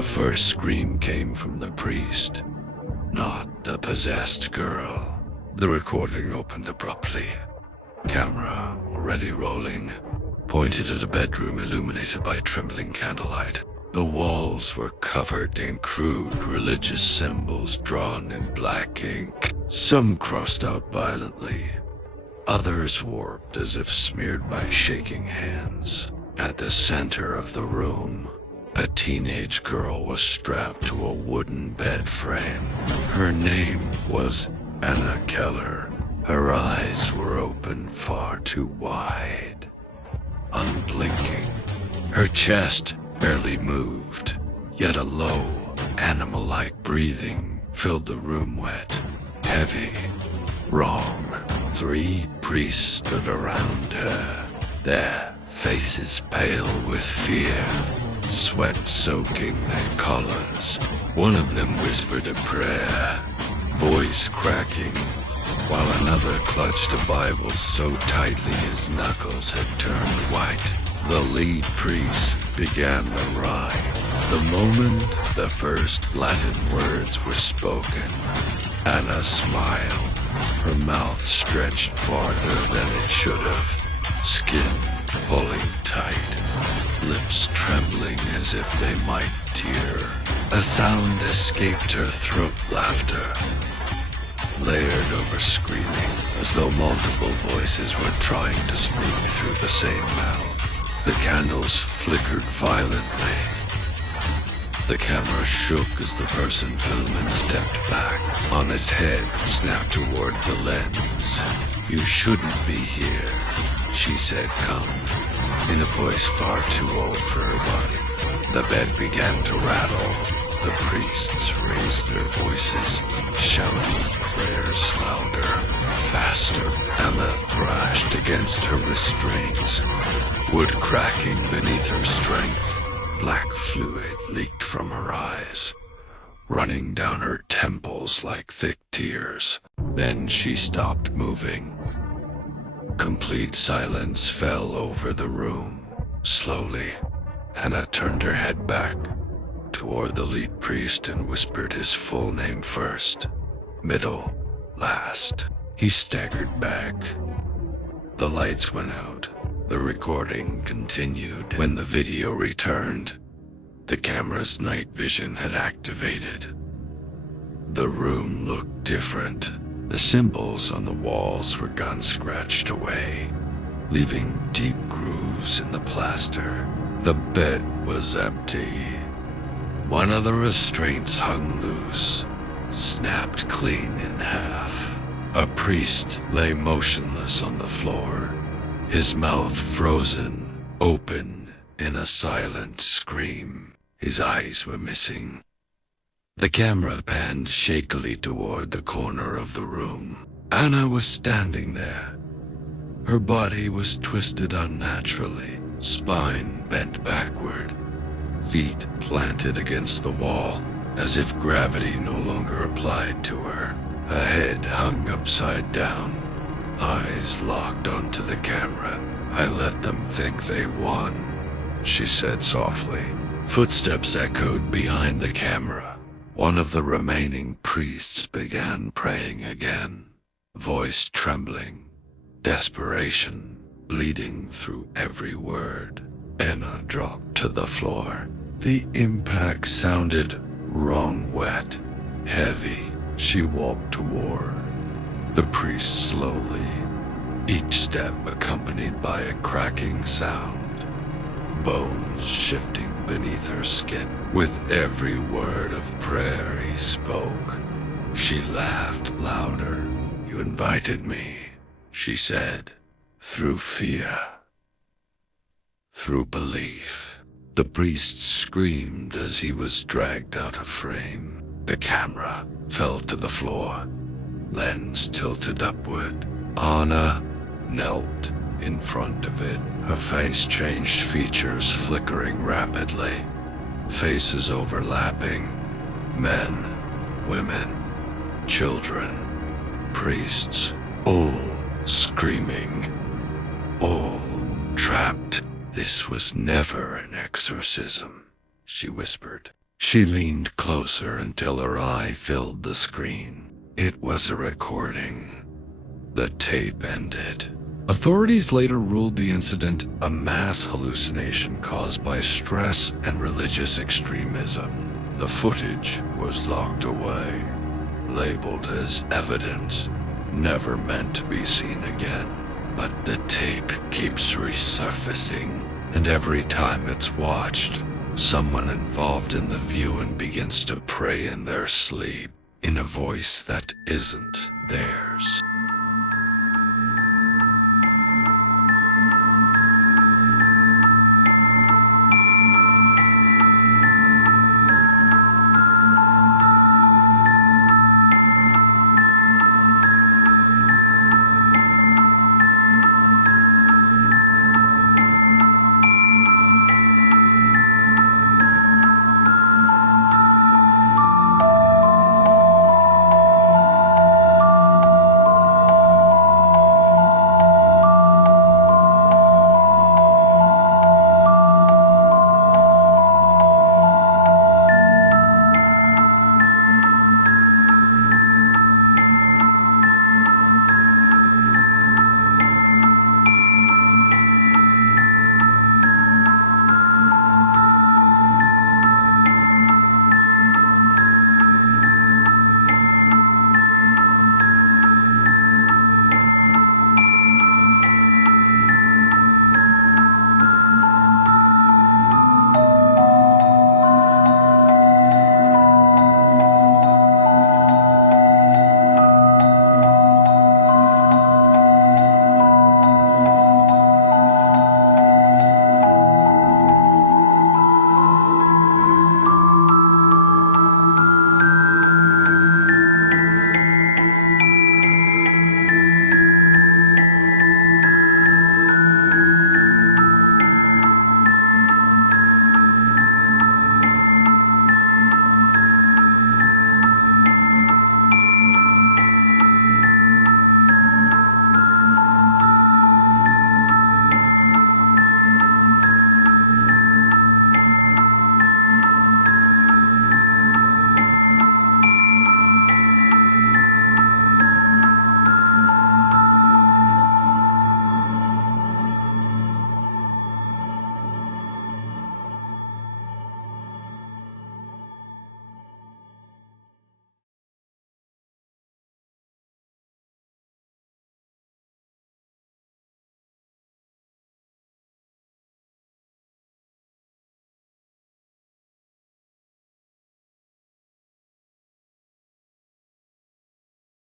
The first scream came from the priest, not the possessed girl. The recording opened abruptly. Camera, already rolling, pointed at a bedroom illuminated by trembling candlelight. The walls were covered in crude religious symbols drawn in black ink. Some crossed out violently, others warped as if smeared by shaking hands. At the center of the room, a teenage girl was strapped to a wooden bed frame. Her name was Anna Keller. Her eyes were open far too wide, unblinking. Her chest barely moved, yet a low, animal-like breathing filled the room wet, heavy, wrong. 3 priests stood around her, their faces pale with fear, sweat soaking their collars. One of them whispered a prayer, voice cracking, while another clutched a Bible so tightly his knuckles had turned white. The lead priest began the rhyme. The moment the first Latin words were spoken, Anna smiled, her mouth stretched farther than it should have, skin pulling tight, lips trembling as if they might tear. A sound escaped her throat, laughter, layered over screaming, as though multiple voices were trying to speak through the same mouth. The candles flickered violently. The camera shook as the person filming stepped back. On his head snapped toward the lens. "You shouldn't be here," she said calmly, in a voice far too old for her body. The bed began to rattle. The priests raised their voices, shouting prayers louder, faster. Anna thrashed against her restraints, wood cracking beneath her strength. Black fluid leaked from her eyes, running down her temples like thick tears. Then she stopped moving. Complete silence fell over the room. Slowly, Anna turned her head back toward the lead priest and whispered his full name first, middle, last. He staggered back. The lights went out. The recording continued. When the video returned, the camera's night vision had activated. The room looked different. The symbols on the walls were gone scratched away, leaving deep grooves in the plaster. The bed was empty. One of the restraints hung loose, snapped clean in half. A priest lay motionless on the floor, his mouth frozen open in a silent scream. His eyes were missing. The camera panned shakily toward the corner of the room. Anna was standing there. Her body was twisted unnaturally, spine bent backward, feet planted against the wall, as if gravity no longer applied to her. A head hung upside down, eyes locked onto the camera. "I let them think they won," she said softly. Footsteps echoed behind the camera. One of the remaining priests began praying again, voice trembling, desperation bleeding through every word. Anna dropped to the floor. The impact sounded wrong, wet, heavy. She walked toward the priest slowly, each step accompanied by a cracking sound, bones shifting beneath her skin. With every word of prayer he spoke, she laughed louder. "You invited me," she said, "through fear, through belief." The priest screamed as he was dragged out of frame. The camera fell to the floor, lens tilted upward. Anna knelt in front of it, her face changed features flickering rapidly, faces overlapping, men, women, children, priests, all screaming, all trapped. "This was never an exorcism," she whispered. She leaned closer until her eye filled the screen. It was a recording. The tape ended. Authorities later ruled the incident a mass hallucination caused by stress and religious extremism. The footage was locked away, labeled as evidence, never meant to be seen again. But the tape keeps resurfacing, and every time it's watched, someone involved in the viewing begins to pray in their sleep, in a voice that isn't theirs.